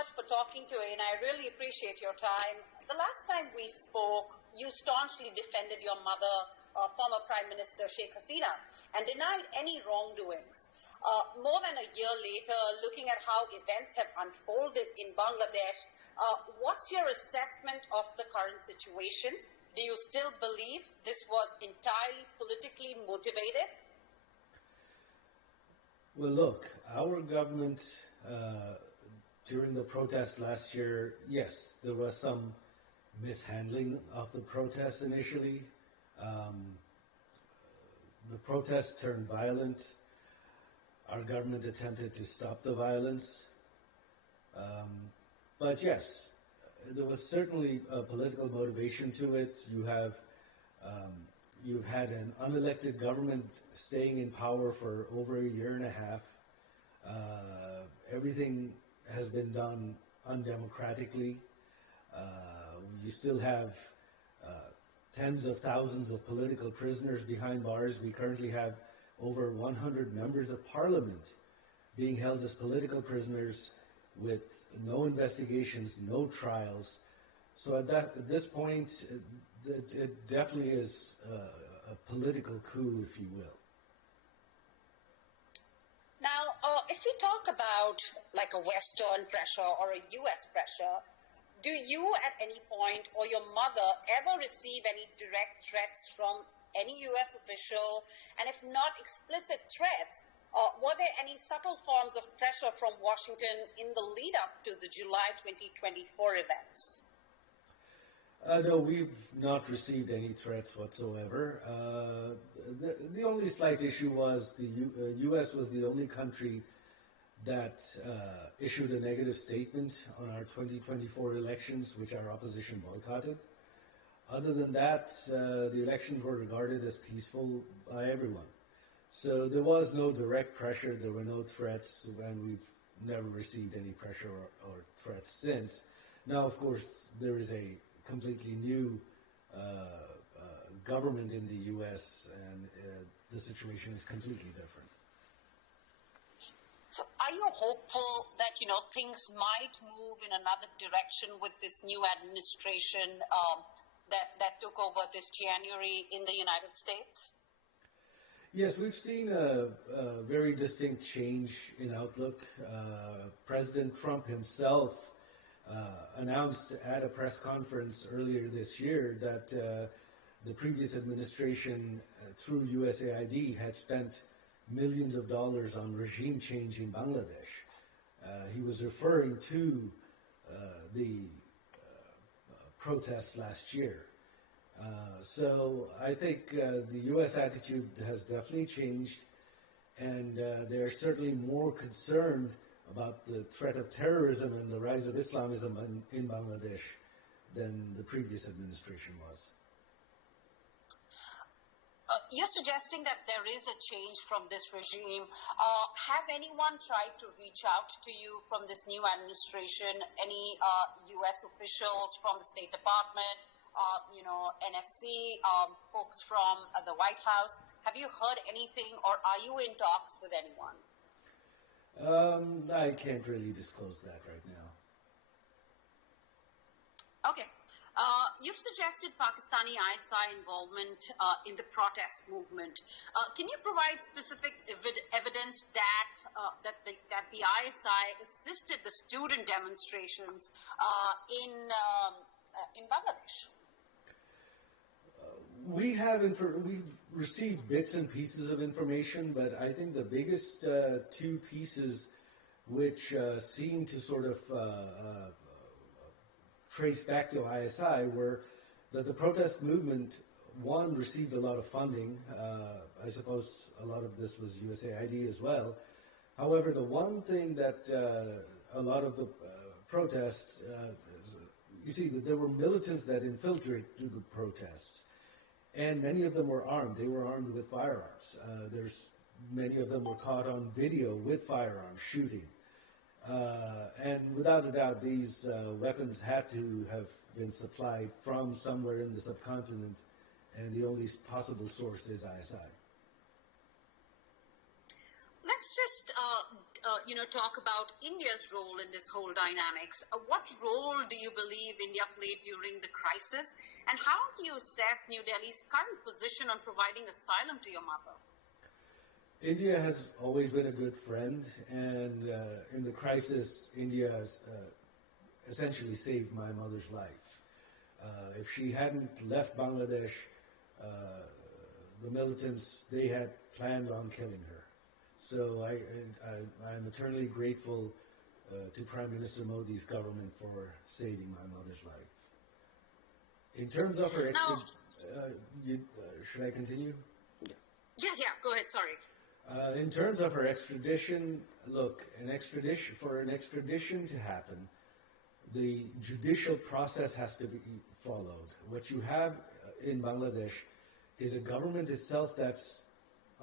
much for talking to me, and I really appreciate your time. The last time we spoke, you staunchly defended your mother, former Prime Minister Sheikh Hasina, and denied any wrongdoings. More than a year later, looking at how events have unfolded in Bangladesh, what's your assessment of the current situation? Do you still believe this was entirely politically motivated? Well, look, our government, during the protests last year, yes, there was some mishandling of the protests initially. The protests turned violent. Our government attempted to stop the violence. But yes, there was certainly a political motivation to it. You've had an unelected government staying in power for over a year and a half. Everything has been done undemocratically. You still have tens of thousands of political prisoners behind bars. We currently have over 100 members of parliament being held as political prisoners with no investigations, no trials. So at this point, it definitely is a political coup, if you will. Now, if we talk about like a Western pressure or a U.S. pressure, do you at any point or your mother ever receive any direct threats from any U.S. official? And if not explicit threats, were there any subtle forms of pressure from Washington in the lead up to the July 2024 events? No, we've not received any threats whatsoever. The only slight issue was the U.S. was the only country that issued a negative statement on our 2024 elections, which our opposition boycotted. Other than that, the elections were regarded as peaceful by everyone. So there was no direct pressure, there were no threats, and we've never received any pressure or threats since. Now, of course, there is a completely new government in the U.S., and the situation is completely different. So are you hopeful that, things might move in another direction with this new administration that took over this January in the United States? Yes, we've seen a very distinct change in outlook. President Trump himself announced at a press conference earlier this year that the previous administration, through USAID, had spent millions of dollars on regime change in Bangladesh. He was referring to the protests last year. So I think the U.S. attitude has definitely changed, and they're certainly more concerned about the threat of terrorism and the rise of Islamism in Bangladesh than the previous administration was. You're suggesting that there is a change from this regime. Has anyone tried to reach out to you from this new administration? Any U.S. officials from the State Department, NFC, folks from the White House? Have you heard anything, or are you in talks with anyone? I can't really disclose that right now. Okay. You've suggested Pakistani ISI involvement in the protest movement. Can you provide specific evidence that the ISI assisted the student demonstrations in Bangladesh? We've received bits and pieces of information, but I think the biggest two pieces which seem to sort of trace back to ISI were that the protest movement, one, received a lot of funding. I suppose a lot of this was USAID as well. However, the one thing that a lot of the protests, you see, that there were militants that infiltrated the protests, and many of them were armed. They were armed with firearms. Many of them were caught on video with firearms shooting. And without a doubt, these weapons had to have been supplied from somewhere in the subcontinent, and the only possible source is ISI. Let's just talk about India's role in this whole dynamics. What role do you believe India played during the crisis, and how do you assess New Delhi's current position on providing asylum to your mother? India has always been a good friend, and in the crisis, India has essentially saved my mother's life. If she hadn't left Bangladesh, the militants, they had planned on killing her. So I'm eternally grateful to Prime Minister Modi's government for saving my mother's life. In terms of her should I continue? Yeah, go ahead, sorry. In terms of her extradition, look, for an extradition to happen, the judicial process has to be followed. What you have in Bangladesh is a government itself that's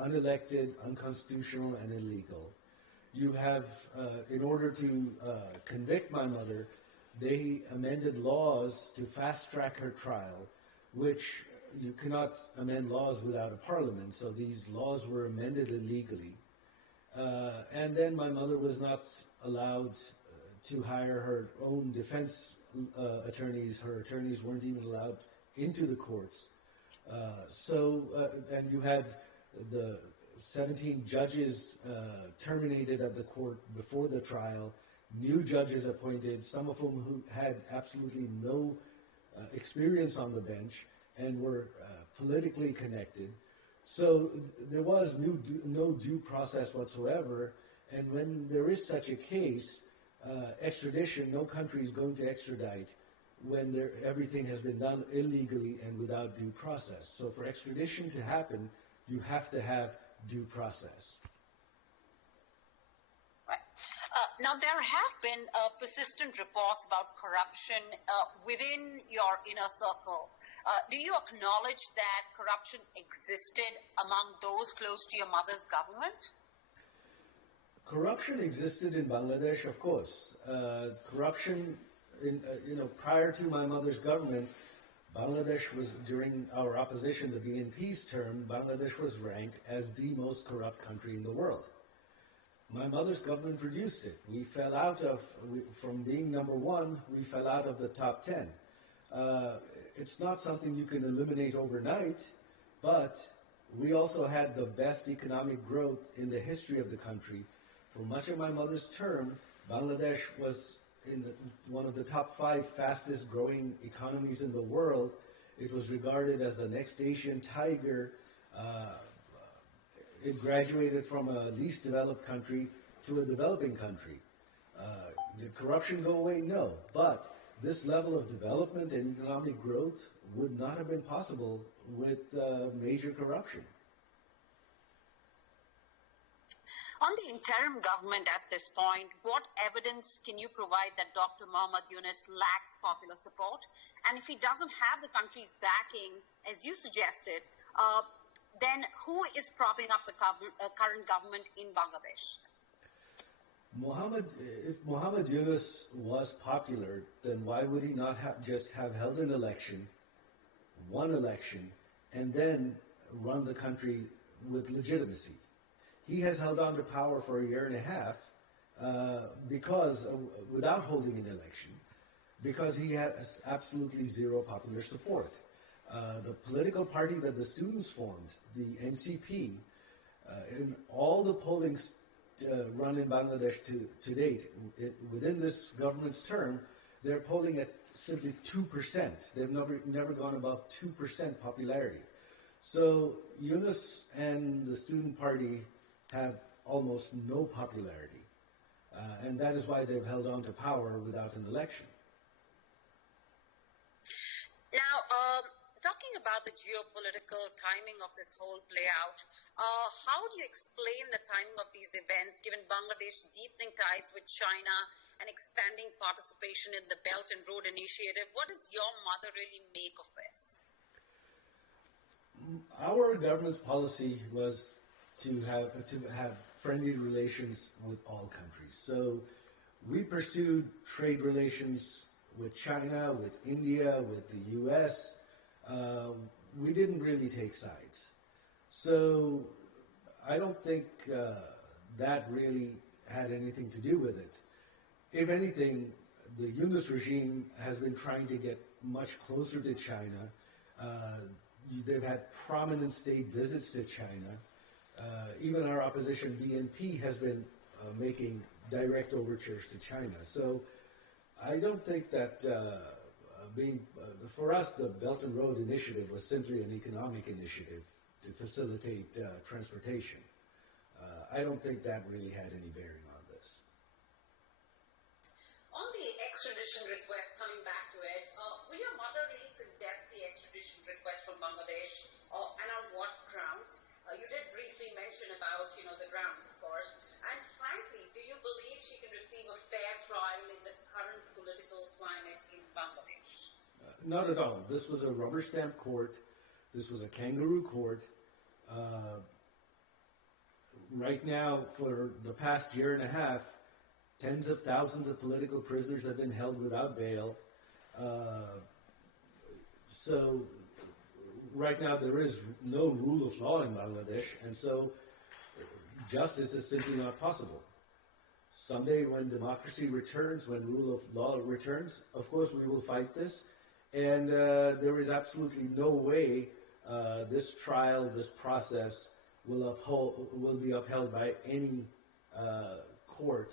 unelected, unconstitutional, and illegal. You have, in order to convict my mother, they amended laws to fast-track her trial, which you cannot amend laws without a parliament, so these laws were amended illegally. And then my mother was not allowed to hire her own defense attorneys. Her attorneys weren't even allowed into the courts. And you had the 17 judges terminated at the court before the trial, new judges appointed, some of whom who had absolutely no experience on the bench and were politically connected. So there was no due process whatsoever, and when there is such a case, extradition, no country is going to extradite when everything has been done illegally and without due process. So for extradition to happen, you have to have due process. Right. Now, there have been persistent reports about corruption within your inner circle. Do you acknowledge that corruption existed among those close to your mother's government? Corruption existed in Bangladesh, of course. Corruption, prior to my mother's government, Bangladesh was, during our opposition, the BNP's term, Bangladesh was ranked as the most corrupt country in the world. My mother's government reduced it. We fell out from being number one, we fell out of the top 10. It's not something you can eliminate overnight, but we also had the best economic growth in the history of the country. For much of my mother's term, Bangladesh was in one of the top 5 fastest growing economies in the world. It was regarded as the next Asian tiger. It graduated from a least developed country to a developing country. Did corruption go away? No. But this level of development and economic growth would not have been possible with major corruption. On the interim government at this point, what evidence can you provide that Dr. Muhammad Yunus lacks popular support? And if he doesn't have the country's backing, as you suggested, then who is propping up the current government in Bangladesh? If Muhammad Yunus was popular, then why would he not just have held an election, won election, and then run the country with legitimacy? He has held on to power for a year and a half without holding an election, because he has absolutely zero popular support. The political party that the students formed, the NCP, in all the polling run in Bangladesh to date, within this government's term, they're polling at simply 2%. They've never gone above 2% popularity. So Yunus and the student party have almost no popularity. And that is why they've held on to power without an election. Now, talking about the geopolitical timing of this whole play out, how do you explain the timing of these events given Bangladesh's deepening ties with China and expanding participation in the Belt and Road Initiative? What does your mother really make of this? Our government's policy was to have friendly relations with all countries. So we pursued trade relations with China, with India, with the U.S. We didn't really take sides. So I don't think that really had anything to do with it. If anything, the Yunus regime has been trying to get much closer to China. They've had prominent state visits to China. Even our opposition, BNP, has been making direct overtures to China. So I don't think that for us, the Belt and Road Initiative was simply an economic initiative to facilitate transportation. I don't think that really had any bearing on this. On the extradition request, coming back to it, will your mother really contest the extradition request from Bangladesh, and on what grounds? You did briefly mention about, the grounds, of course. And frankly, do you believe she can receive a fair trial in the current political climate in Bangladesh? Not at all. This was a rubber stamp court. This was a kangaroo court. Right now, for the past year and a half, tens of thousands of political prisoners have been held without bail. So right now there is no rule of law in Bangladesh, and so justice is simply not possible. Someday when democracy returns, when rule of law returns, of course we will fight this, and there is absolutely no way this trial, this process will be upheld by any court.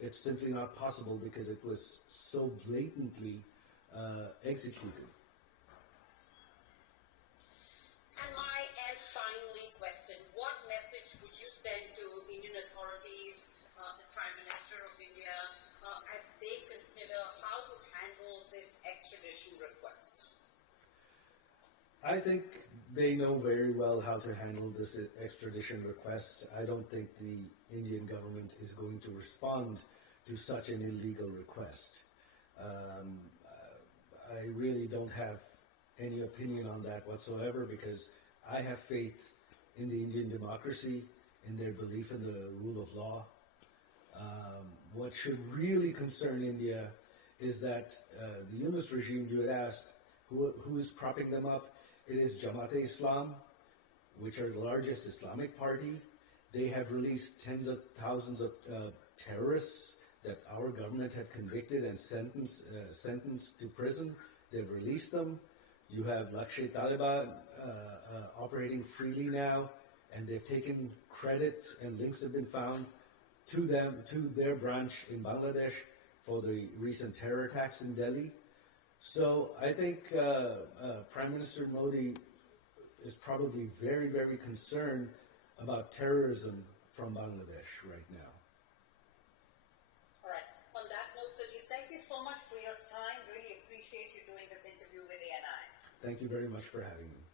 It's simply not possible because it was so blatantly executed. And finally question, what message would you send to Indian authorities, the Prime Minister of India, as they consider how to handle this extradition request? I think they know very well how to handle this extradition request. I don't think the Indian government is going to respond to such an illegal request. I really don't have any opinion on that whatsoever because I have faith in the Indian democracy, in their belief in the rule of law. What should really concern India is that the Yunus regime, you had asked, who is propping them up? It is Jamaat-e-Islam, which are the largest Islamic party. They have released tens of thousands of terrorists that our government had convicted and sentenced to prison. They've released them. You have Lashkar-e-Taliban operating freely now, and they've taken credit and links have been found to their branch in Bangladesh for the recent terror attacks in Delhi. So I think Prime Minister Modi is probably very, very concerned about terrorism from Bangladesh right now. All right. On that note, Sajid, thank you so much for your time. Really appreciate you doing this interview with ANI. Thank you very much for having me.